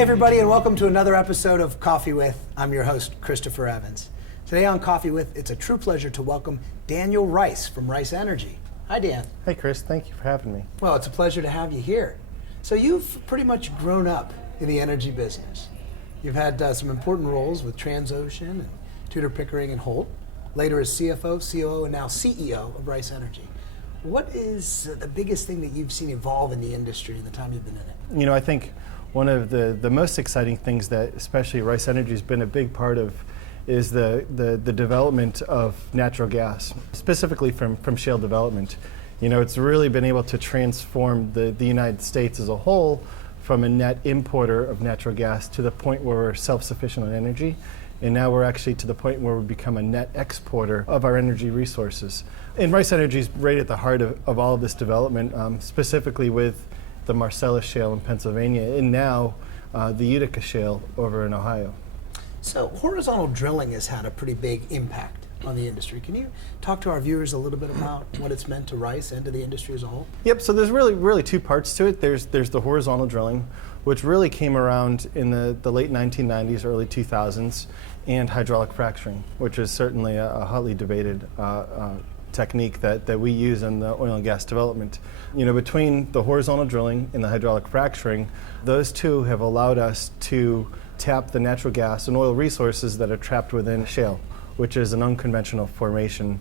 Hi, everybody, and welcome to another episode of Coffee With. I'm your host, Christopher Evans. Today on Coffee With, it's a true pleasure to welcome Daniel Rice from Rice Energy. Hi, Dan. Hey, Chris. Thank you for having me. Well, it's a pleasure to have you here. So you've pretty much grown up in the energy business. You've had some important roles with Transocean and Tudor, Pickering, and Holt, later as CFO, COO, and now CEO of Rice Energy. What is the biggest thing that you've seen evolve in the industry in the time you've been in it? You know, I think one of the most exciting things that especially Rice Energy has been a big part of is the development of natural gas, specifically from shale development. You know, it's really been able to transform the United States as a whole from a net importer of natural gas to the point where we're self-sufficient on energy. And now we're actually to the point where we become a net exporter of our energy resources. And Rice Energy is right at the heart of all of this development, specifically with the Marcellus Shale in Pennsylvania and now the Utica Shale over in Ohio. So horizontal drilling has had a pretty big impact on the industry. Can you talk to our viewers a little bit about what it's meant to Rice and to the industry as a whole? Yep, so there's really two parts to it. There's the horizontal drilling, which really came around in the late 1990s, early 2000s, and hydraulic fracturing, which is certainly a hotly debated technique that we use in the oil and gas development. You know, between the horizontal drilling and the hydraulic fracturing, those two have allowed us to tap the natural gas and oil resources that are trapped within shale, which is an unconventional formation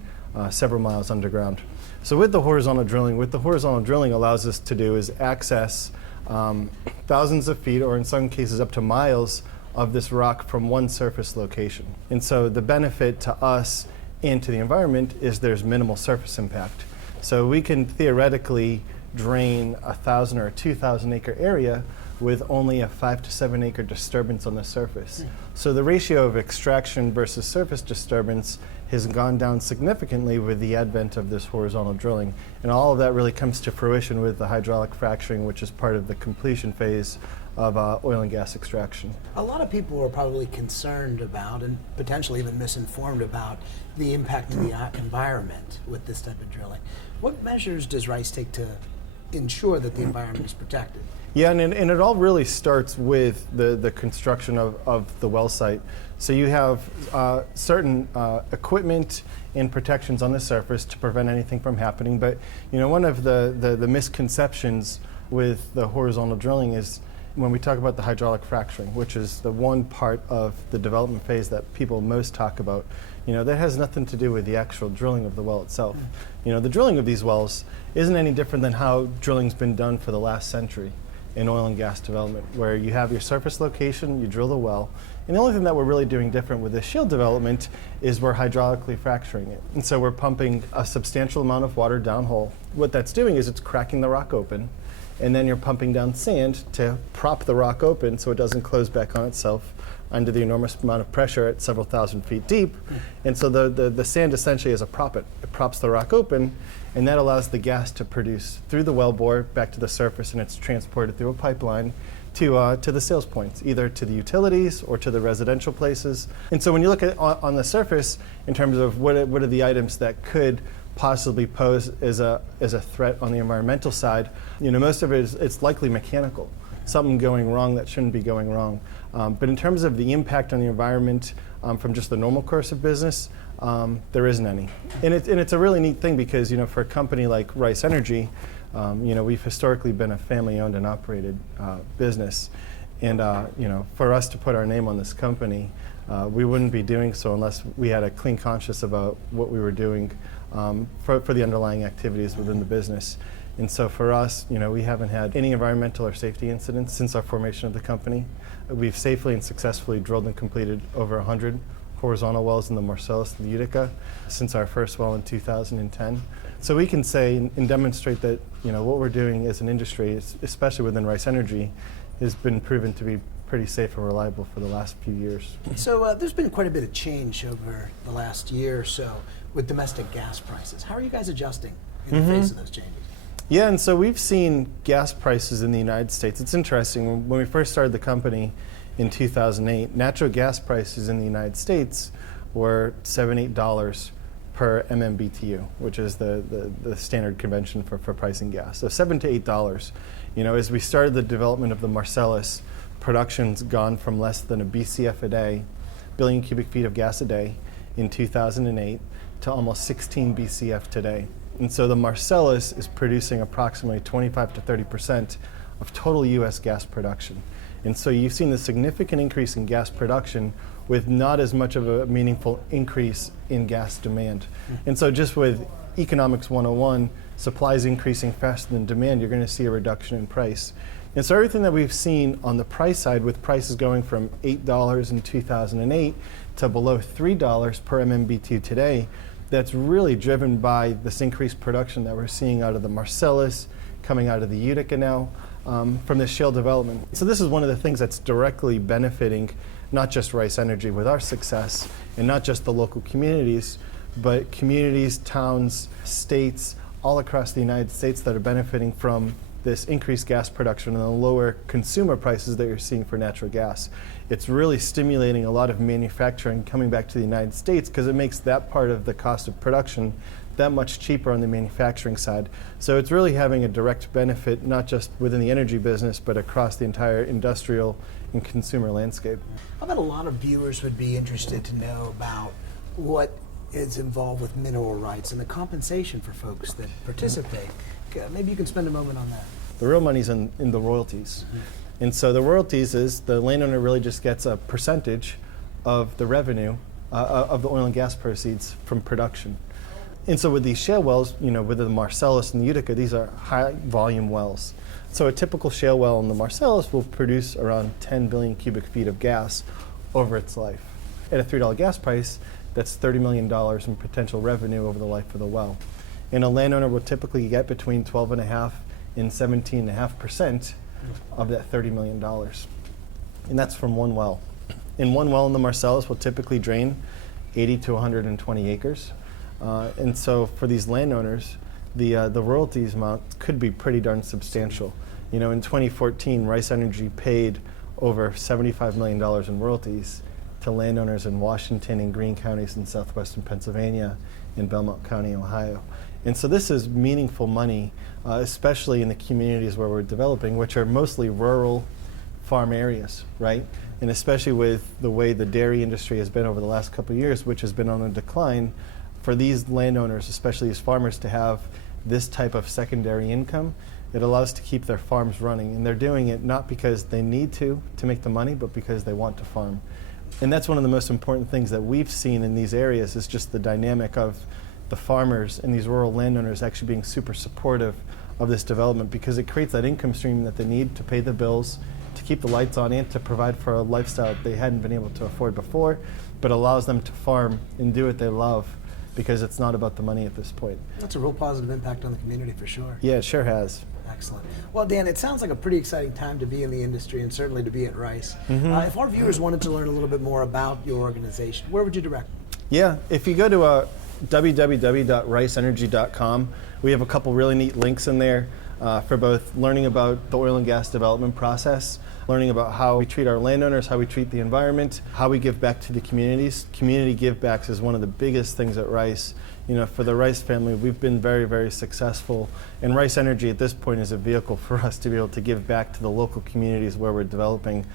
several miles underground. So with the horizontal drilling allows us to do is access thousands of feet, or in some cases up to miles, of this rock from one surface location. And so the benefit to us and to the environment is there's minimal surface impact. So we can theoretically drain 1,000 or 2,000 acre area with only a 5 to 7 acre disturbance on the surface. So the ratio of extraction versus surface disturbance has gone down significantly with the advent of this horizontal drilling. And all of that really comes to fruition with the hydraulic fracturing, which is part of the completion phase of oil and gas extraction. A lot of people are probably concerned about and potentially even misinformed about the impact to the environment with this type of drilling. What measures does Rice take to ensure that the environment is protected? Yeah, and it all really starts with the construction of the well site. So you have certain equipment and protections on the surface to prevent anything from happening. But you know, one of the misconceptions with the horizontal drilling is when we talk about the hydraulic fracturing, which is the one part of the development phase that people most talk about. You know, that has nothing to do with the actual drilling of the well itself. You know, the drilling of these wells isn't any different than how drilling's been done for the last century in oil and gas development, where you have your surface location, you drill the well, and the only thing that we're really doing different with this shale development is we're hydraulically fracturing it. And so we're pumping a substantial amount of water downhole. What that's doing is it's cracking the rock open, and then you're pumping down sand to prop the rock open so it doesn't close back on itself under the enormous amount of pressure at several thousand feet deep. And so the sand essentially is a proppant. It props the rock open, and that allows the gas to produce through the wellbore back to the surface, and it's transported through a pipeline to the sales points, either to the utilities or to the residential places. And so when you look at on the surface in terms of what are the items that could possibly pose as a threat on the environmental side, you know, most of it it's likely mechanical, something going wrong that shouldn't be going wrong. But in terms of the impact on the environment from just the normal course of business, there isn't any. And it's a really neat thing because, you know, for a company like Rice Energy, you know, we've historically been a family-owned and operated business. And, you know, for us to put our name on this company, we wouldn't be doing so unless we had a clean conscience about what we were doing for the underlying activities within the business. And so for us, you know, we haven't had any environmental or safety incidents since our formation of the company. We've safely and successfully drilled and completed over 100 horizontal wells in the Marcellus and the Utica since our first well in 2010. So we can say and demonstrate that, you know, what we're doing as an industry, especially within Rice Energy, has been proven to be pretty safe and reliable for the last few years. So there's been quite a bit of change over the last year or so with domestic gas prices. How are you guys adjusting in the face of those changes? Yeah, and so we've seen gas prices in the United States. It's interesting, when we first started the company in 2008, natural gas prices in the United States were $7, $8 per MMBTU, which is the standard convention for pricing gas. So $7 to $8. You know, as we started the development of the Marcellus, production's gone from less than a BCF a day, billion cubic feet of gas a day, in 2008 to almost 16 BCF today. And so the Marcellus is producing approximately 25 to 30% of total US gas production. And so you've seen the significant increase in gas production with not as much of a meaningful increase in gas demand. And so just with economics 101, supply is increasing faster than demand, you're going to see a reduction in price. And so everything that we've seen on the price side, with prices going from $8 in 2008 to below $3 per MMBtu today, that's really driven by this increased production that we're seeing out of the Marcellus, coming out of the Utica now, from this shale development. So this is one of the things that's directly benefiting not just Rice Energy with our success, and not just the local communities, but communities, towns, states, all across the United States that are benefiting from this increased gas production and the lower consumer prices that you're seeing for natural gas. It's really stimulating a lot of manufacturing coming back to the United States because it makes that part of the cost of production that much cheaper on the manufacturing side. So it's really having a direct benefit, not just within the energy business, but across the entire industrial and consumer landscape. I bet a lot of viewers would be interested to know about what is involved with mineral rights and the compensation for folks that participate. Maybe you can spend a moment on that. The real money's in the royalties. And so the royalties is the landowner really just gets a percentage of the revenue of the oil and gas proceeds from production. And so with these shale wells, with the Marcellus and the Utica, these are high volume wells. So a typical shale well in the Marcellus will produce around 10 billion cubic feet of gas over its life. At a $3 gas price, that's $30 million in potential revenue over the life of the well. And a landowner will typically get between 12.5% and 17.5% of that $30 million. And that's from one well. And one well in the Marcellus will typically drain 80 to 120 acres. And so for these landowners, the royalties amount could be pretty darn substantial. In 2014, Rice Energy paid over $75 million in royalties to landowners in Washington and Greene counties in southwestern Pennsylvania and Belmont County, Ohio. And so this is meaningful money, especially in the communities where we're developing, which are mostly rural farm areas, right? And especially with the way the dairy industry has been over the last couple of years, which has been on a decline, for these landowners, especially these farmers, to have this type of secondary income, it allows to keep their farms running. And they're doing it not because they need to make the money, but because they want to farm. And that's one of the most important things that we've seen in these areas, is just the dynamic of the farmers and these rural landowners actually being super supportive of this development, because it creates that income stream that they need to pay the bills, to keep the lights on, and to provide for a lifestyle that they hadn't been able to afford before, but allows them to farm and do what they love, because it's not about the money at this point. That's a real positive impact on the community for sure. Yeah, it sure has. Excellent. Well, Dan, it sounds like a pretty exciting time to be in the industry, and certainly to be at Rice. If our viewers wanted to learn a little bit more about your organization, where would you direct them? Yeah, if you go to www.riceenergy.com, we have a couple really neat links in there for both learning about the oil and gas development process, learning about how we treat our landowners, how we treat the environment, how we give back to the communities. Community give backs is one of the biggest things at Rice. For the Rice family, we've been very, very successful. And Rice Energy at this point is a vehicle for us to be able to give back to the local communities where we're developing,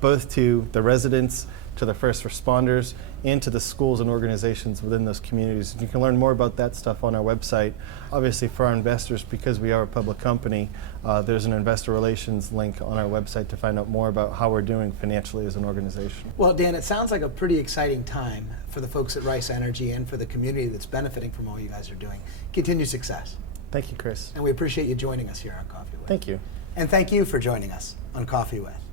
both to the residents, to the first responders, and to the schools and organizations within those communities. You can learn more about that stuff on our website. Obviously, for our investors, because we are a public company, there's an investor relations link on our website to find out more about how we're doing financially as an organization. Well, Dan, it sounds like a pretty exciting time for the folks at Rice Energy and for the community that's benefiting from all you guys are doing. Continued success. Thank you, Chris. And we appreciate you joining us here on Coffee With. Thank you. And thank you for joining us on Coffee With.